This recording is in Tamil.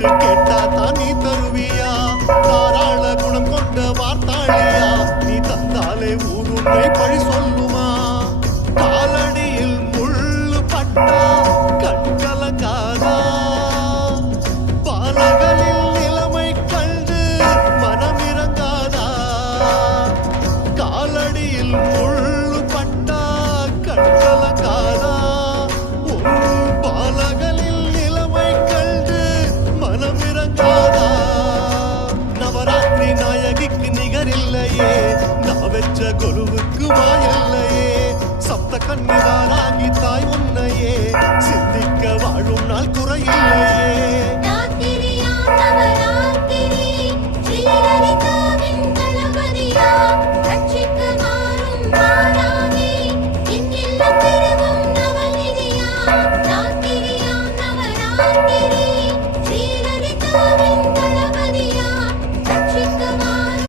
கேட்டு கேட்டா தான் நீ தருவியா? தாராள குணம் கொண்ட வார்த்தாளியா? நீ தந்தாலே ஊருமை பழி சொல்லுமா? காலடியில் முள்ளு பட்டா கண் கலங்காதா? பாலகளில் நிலைமை கண்டு மனம் இறங்காதா? காலடியில் முள்ளு பட்டா கண் கலங்காதா? பாலகளில் நிலைமை கண்டு மனம் இறங்காதா? நவராத்திரி நாயகிக்கு நிகரில்லையே, நான் வெற்ற கொலுவுக்கு வாயில்லையே. சப்த கன்னிவாராகி தாய் உன்னையே, சிந்திக்க வாழும் நாள் குறையில்லையே. நவராத்திரி